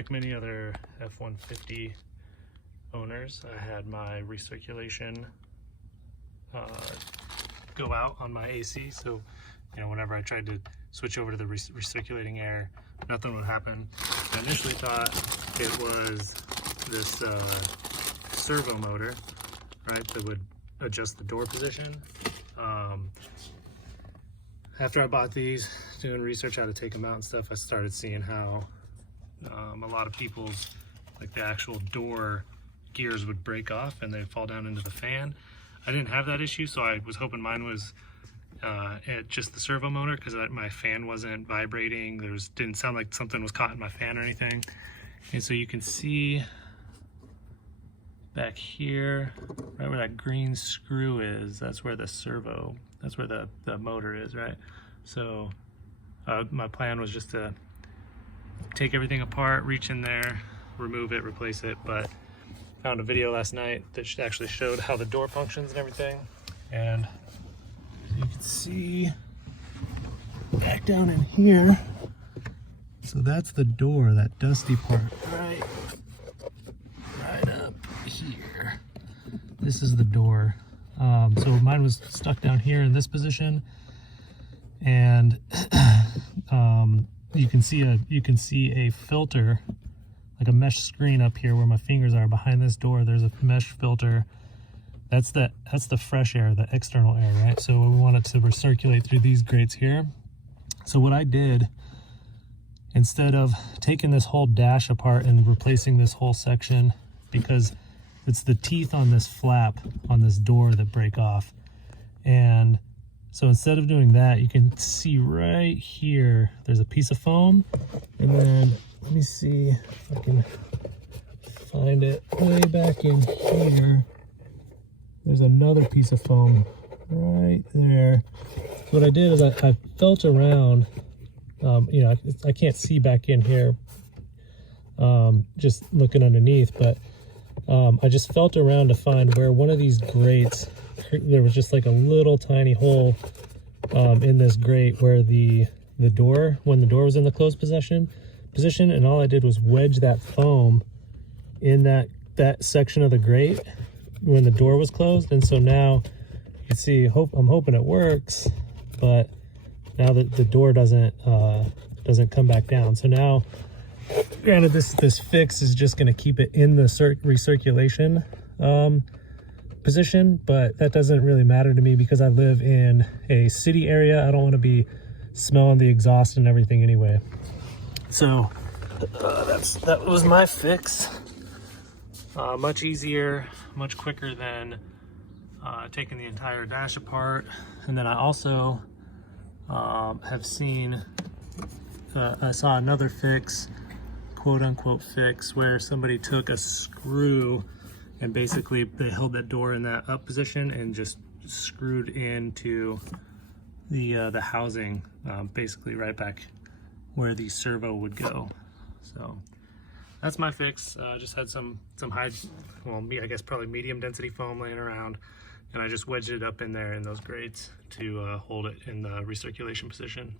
Like many other F-150 owners, I had my recirculation go out on my AC. So, you know, whenever I tried to switch over to the recirculating air, nothing would happen. I initially thought it was this servo motor, right, that would adjust the door position. After I bought these, doing research how to take them out and stuff, I started seeing how a lot of people's, like the actual door gears would break off and they'd fall down into the fan. I didn't have that issue, so I was hoping mine was just the servo motor, because my fan wasn't vibrating. Didn't sound like something was caught in my fan or anything. And so you can see back here, right where that green screw is, that's where the servo, that's where the motor is, right? So my plan was just to take everything apart, reach in there, remove it, replace it. But found a video last night that actually showed how the door functions and everything. And you can see back down in here, so that's the door, that dusty part right up here. This is the door. So mine was stuck down here in this position, and you can see a filter, like a mesh screen up here where my fingers are. Behind this door there's a mesh filter. That's the fresh air, the external air, right? So we want it to recirculate through these grates here. So what I did, instead of taking this whole dash apart and replacing this whole section, because it's the teeth on this flap on this door that break off, and so instead of doing that, you can see right here there's a piece of foam, and then let me see if I can find it way back in here. There's another piece of foam right there. So what I did is I felt around, you know, I can't see back in here just looking underneath, but I just felt around to find where one of these grates, there was just like a little tiny hole in this grate where the door, when the door was in the closed position, and all I did was wedge that foam in that section of the grate when the door was closed. And so now you can see, I'm hoping it works, but now that the door doesn't come back down. So now, granted, this fix is just going to keep it in the recirculation position, but that doesn't really matter to me because I live in a city area. I don't want to be smelling the exhaust and everything anyway. So that was my fix. Much easier, much quicker than taking the entire dash apart. And then I also have seen, I saw another fix, quote unquote fix, where somebody took a screw and basically they held that door in that up position and just screwed into the housing, basically right back where the servo would go. So that's my fix. Just had some high, well, I guess probably medium density foam laying around, and I just wedged it up in there in those grates to hold it in the recirculation position.